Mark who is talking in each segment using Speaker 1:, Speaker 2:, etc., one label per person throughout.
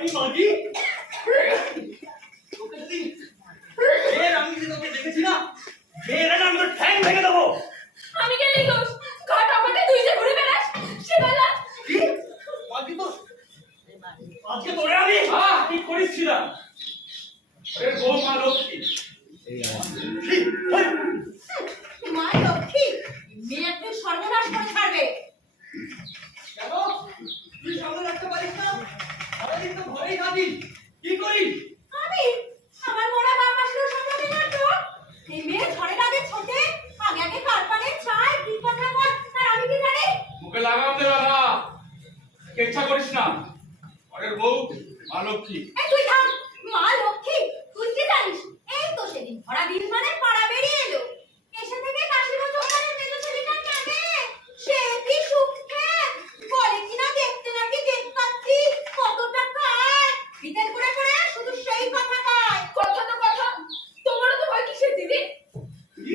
Speaker 1: আমি মাগি? তোকে আমি তোকে দেখেছি না আমি তোর ঠ্যাং ভেঙে দেবো।
Speaker 2: আমি গেলি দোষ ঘাট আমাকে তুই যে ঘুরে বেড়াস সেবেলা
Speaker 1: কি? মাগি তো? আজকে তোরে আমি হ্যাঁ। মা লক্ষ্মী। কি? ওই!
Speaker 2: মা লক্ষ্মী মেয়ে একটু সর্বনাশ করে ছাড়বে
Speaker 1: কেন তুই সামনে রাখতে পারিস না সারাদিন তো ঘরেই থাকিস কি করিস
Speaker 2: আমি? আমার মোড়া বাবা মাসির সামনে না তো। এই মেয়ে ঝড়ের আগে ছোটে আগে আগে কারপানে চাই কি কথা বল আর আমি কি জানি?
Speaker 3: মুখে লাগাম দে কেচ্ছা করিস না। ঘরের বউ মা লক্ষ্মী।
Speaker 2: এই তুই থাম মা লক্ষ্মী তুই কি জানিস এই তো সেদিন ভরা দিন মানে পাড়া বেরিয়ে এলো এসে থেকে কাশি বছর মানে মেজো ছেলেটা কাঁদে সে কি সুখে বলে কিনা দেখতে নাকি দেখতাছি কত টাকা আয় বিদেন করে করে শুধু সেই কথা কয় কথা তো কথা তোমারও তো ভয় কিসের দিদি
Speaker 1: কি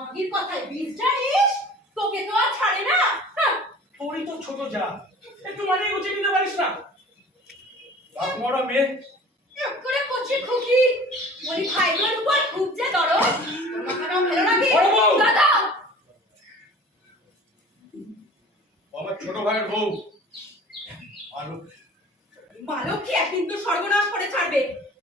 Speaker 2: মাগির কথায় বীজ জানিস তোকে তো আর ছাড়ে না। হ্যাঁ।
Speaker 3: তোরই তো ছোট যা। একটু মানিয়ে গুছিয়ে নিতে পারিস না? বাপ মরা মেয়ে।
Speaker 2: করে কচি খুকি। বলি ভাইগুলোর উপর খুব যে দরদ। মেলো নাকি
Speaker 3: বড়
Speaker 2: দাদা!
Speaker 3: আমার ছোট ভাইয়ের বউ। লক্ষ্মী
Speaker 2: বালক কি একদিন তো সর্বনাশ করে ছাড়বে?